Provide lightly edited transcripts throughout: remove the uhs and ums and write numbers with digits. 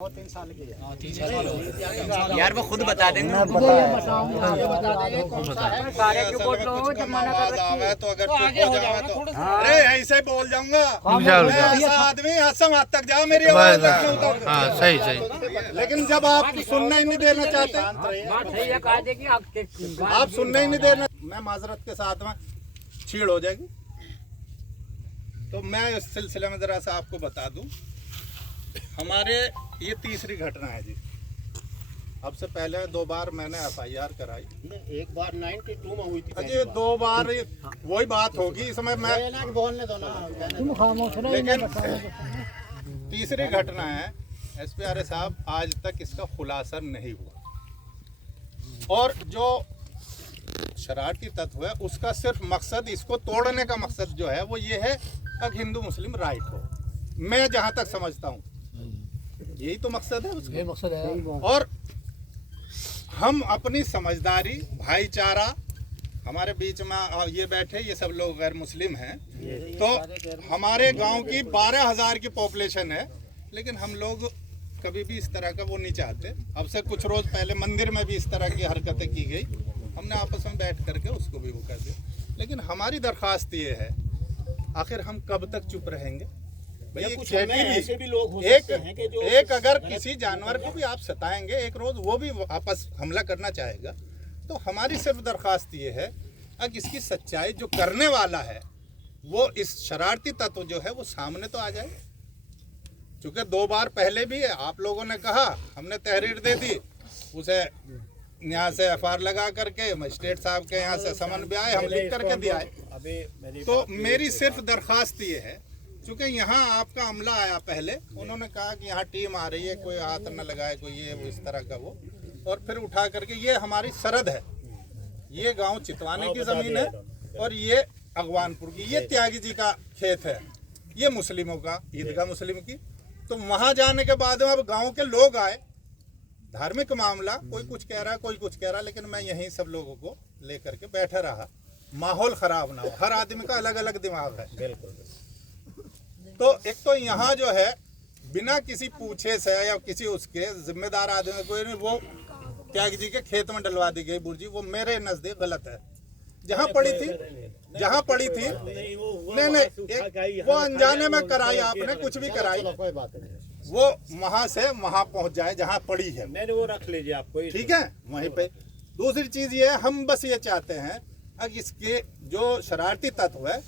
3 साल की है। 3 साल यार वो खुद बता देंगे। तो अरे ऐसे बोल जाऊंगा ऐसा आदमी असम आज तक जा मेरी आवाज सही सही। लेकिन जब आप सुनना ही नहीं देना चाहते, आप सुनना ही नहीं देना, मैं माजरत के साथ में छीड़ हो जाएगी। तो मैं इस सिलसिले में जरा सा आपको बता दूं, हमारे ये तीसरी घटना है जी। अब से पहले 2 बार मैंने FIR कराई, एक बार 92 में हुई थी। अजय 2 बार वही बात होगी इसमें मैं बोलने दो ना। लेकिन तीसरी घटना है SPRA साहब, आज तक इसका खुलासा नहीं हुआ। और जो शरारती तत्व है उसका सिर्फ मकसद, इसको तोड़ने का मकसद जो है वो ये है कि हिंदू मुस्लिम राइट हो। मैं जहां तक समझता हूं यही तो मकसद है उसका। मकसद है। और हम अपनी समझदारी, भाईचारा, हमारे बीच में ये बैठे ये सब लोग गैर मुस्लिम हैं, तो हमारे गांव की 12,000 की पॉपुलेशन है, लेकिन हम लोग कभी भी इस तरह का वो नहीं चाहते। अब से कुछ रोज पहले मंदिर में भी इस तरह की हरकतें की गई, हमने आपस में बैठ करके उसको भी वो कर दिया। लेकिन हमारी दरख्वास्त ये है, आखिर हम कब तक चुप रहेंगे भाई? ऐसे भी लोग हो एक, सकते हैं कि जो एक अगर किसी जानवर को भी आप सताएंगे, एक रोज वो भी वापस हमला करना चाहेगा। तो हमारी सिर्फ दरख्वास्त ये है कि इसकी सच्चाई जो करने वाला है वो इस शरारती तत्व जो है वो सामने तो आ जाए। चूंकि 2 बार पहले भी है, आप लोगों ने कहा, हमने तहरीर दे दी, उसे यहाँ से FIR लगा करके मजिस्ट्रेट साहब के यहाँ से समन भी आए, हम लिख करके दिया है। तो मेरी सिर्फ दरख्वास्त ये है, क्योंकि यहाँ आपका अमला आया पहले, उन्होंने कहा कि यहाँ टीम आ रही है, कोई हाथ न लगाए, कोई ये वो इस तरह का वो, और फिर उठा करके, ये हमारी सरहद है, ये गांव चितवाने की ज़मीन है और ये अगवानपुर की, ये त्यागी जी का खेत है, ये मुस्लिमों का ईदगाह मुस्लिम की। तो वहाँ जाने के बाद अब गाँव के लोग आए, धार्मिक मामला, कोई कुछ कह रहा, कोई कुछ कह रहा, लेकिन मैं यहीं सब लोगों को लेकर के बैठा रहा, माहौल ख़राब ना हो। हर आदमी का अलग अलग दिमाग है। बिल्कुल। तो एक तो यहाँ जो है बिना किसी पूछे से या किसी उसके जिम्मेदार आदमी कोई नहीं, वो त्यागी जी के खेत में डलवा दी गई बुर्जी, वो मेरे नजदीक गलत है। जहाँ पड़ी थी नहीं, वो अनजाने में कराई, आपने कुछ भी कराई, वो वहाँ से वहाँ पहुँच जाए जहाँ पड़ी है, मैंने वो रख लीजिए आपको, ठीक है, वहीं पे। दूसरी चीज ये, हम बस ये चाहते हैं कि इसके जो शरारती तत्व है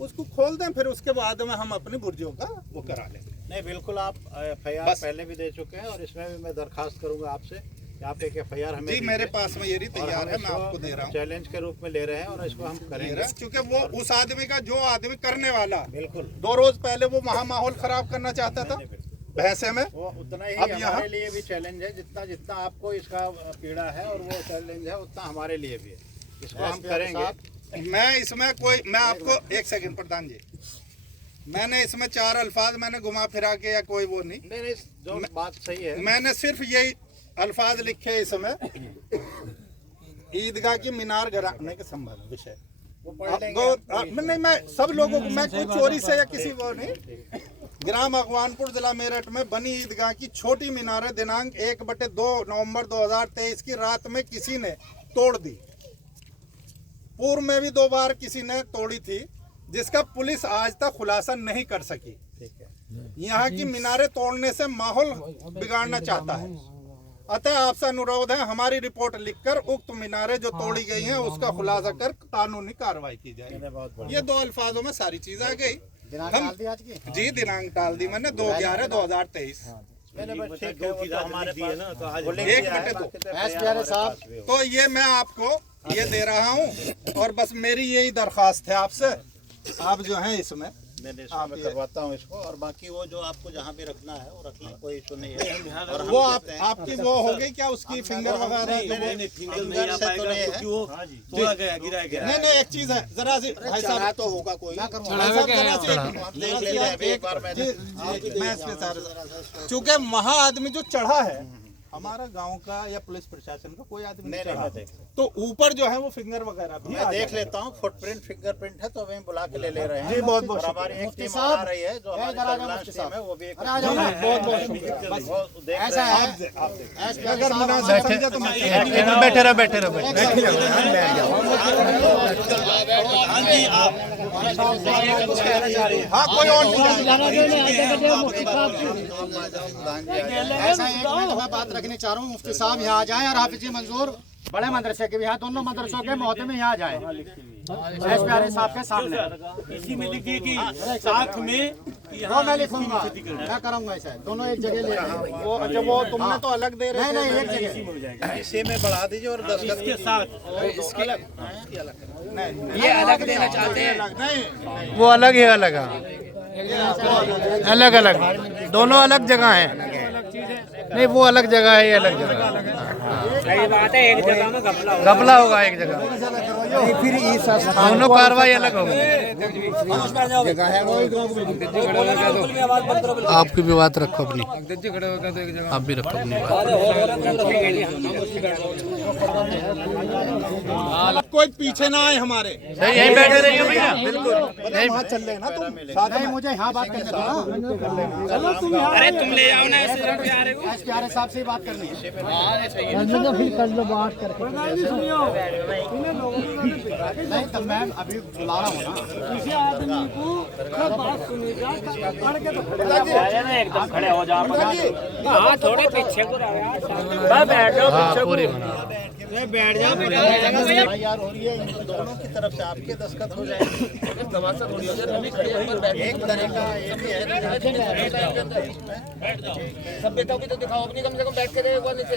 उसको खोल दें, फिर उसके बाद में हम अपनी बुर्जियों का वो करा लेंगे। नहीं बिल्कुल, आप FIR पहले भी दे चुके हैं और इसमें भी मैं दरखास्त करूंगा आपसे कि आप एक FIR हमें जी, मेरे पास में ये भी तैयार है, मैं आपको दे रहा हूँ, चैलेंज के रूप में ले रहे हैं और इसको हम करेंगे, क्योंकि वो उस आदमी का, जो आदमी करने वाला, बिल्कुल 2 रोज पहले वो वहाँ माहौल खराब करना चाहता था भैंसे में, वो उतना ही अब हमारे लिए भी चैलेंज है, जितना आपको इसका पीड़ा है और वो चैलेंज है, उतना हमारे लिए भी है, इसको हम करेंगे। मैं इसमें कोई, मैं आपको 1 सेकंड प्रधान जी, मैंने इसमें 4 अल्फाज मैंने घुमा फिरा के या कोई वो नहीं, जो बात सही है, मैंने सिर्फ यही अल्फाज लिखे इसमें, ईदगाह की मीनार गिराने के संबंध विषय नहीं, मैं सब लोगों को, मैं कोई चोरी से या किसी वो नहीं, ग्राम अगवानपुर जिला मेरठ में बनी ईदगाह की छोटी मीनारें दिनांक 1/2 नवंबर 2023 की रात में किसी ने तोड़ दी। पूर्व में भी 2 बार किसी ने तोड़ी थी, जिसका पुलिस आज तक खुलासा नहीं कर सकी। यहाँ की मीनारें तोड़ने से माहौल बिगाड़ना चाहता है, अतः आपसे अनुरोध है हमारी रिपोर्ट लिखकर उक्त मीनारें जो तोड़ी गई हैं उसका खुलासा कर कानूनी कार्रवाई की जाए। ये 2 अल्फाजों में सारी चीज आ गई। हम जी दिनांक डाल दी मैंने 2/11/2023। तो ये मैं आपको ये दे रहा हूँ, और बस मेरी यही दरख्वास्त है आपसे, आप जो हैं इसमें आप करवाता हूँ इसको, और बाकी वो जो आपको जहाँ भी रखना है वो रखना, कोई इशू नहीं है। और वो आपकी वो हो गई क्या, उसकी फिंगर वगैरह? नहीं, एक चीज है, जरा सी भाई साहब, तो होगा कोई, चूँकि वहाँ आदमी जो चढ़ा है, हमारा गांव का या पुलिस प्रशासन का कोई आदमी नहीं, नहीं मैं चढ़ा। देख तो ऊपर जो है वो फिंगर वगैरह भी मैं आ देख जाएगा। लेता हूँ, फुटप्रिंट फिंगरप्रिंट है तो अभी बुला के ले रहे हैं। जी, बहुत बहुत और हमारी एक मुफ्ती टीम साहब, आ रही है जो हमारी सर्विलांस टीम है, वो भी एक आ जाओ ना। बहुत बहुत शुक्रिया। बस वो देख ऐसा रहे हैं। है अगर मुनासिब समझा तो मैं बैठे रहो बैठे रहो हाँ कोई और ऐसा एक मिनट मैं बात रखनी चाह रहा हूँ। मुफ्ती साहब यहाँ आ जाएं और हाफिज मंजूर बड़े मदरसे के भी यहाँ, दोनों मदरसों के मोहतमे यहाँ आ जाए ऐश प्यारे साहब के सामने। इसी में लिखिए कि साथ में वो मैं लिखूंगा, मैं करूंगा ऐसा। दोनों एक जगह ले रहे हैं। वो जब वो तुमने तो अलग दे रहे नहीं थे। नहीं, एक जगह। इसी में बढ़ा दीजिए और 10 इसके साथ ये अलग देना चाहते हैं। नहीं वो अलग ही अलग है, अलग अलग दोनों अलग जगह है। नहीं वो अलग जगह है, ये अलग जगह है। सही बात है, एक जगह में घपला होगा एक जगह, दोनों कार्रवाई अलग होगी। आपकी भी बात रखो अपनी, आप भी रखो अपनी बात। कोई पीछे ना आए हमारे। सही यहीं बैठे रहिए भैया, बिल्कुल नहीं वहाँ चल रहे ना तुम साथ नहीं, में। मुझे यहाँ बात करने दो ना। अरे तुम ले आओ ना ऐसे रख के आ रहे हो। ऐश प्यारे साहब से ही बात करनी है। नहीं तो मैं अभी बुला रहा हूँ ना। एकदम खड़े हो जाओ। हाँ थोड़े पीछे को रहो यार। बैठ जाओ हाँ पूरी बना। बैठ जाओ तैयार हो रही है, इन दोनों की तरफ से आपके दस्तखत हो जाएंगे। एक तरीका ये भी है सभ्यता की तो दिखाओ अपनी, कम से कम बैठ के देखो नीचे।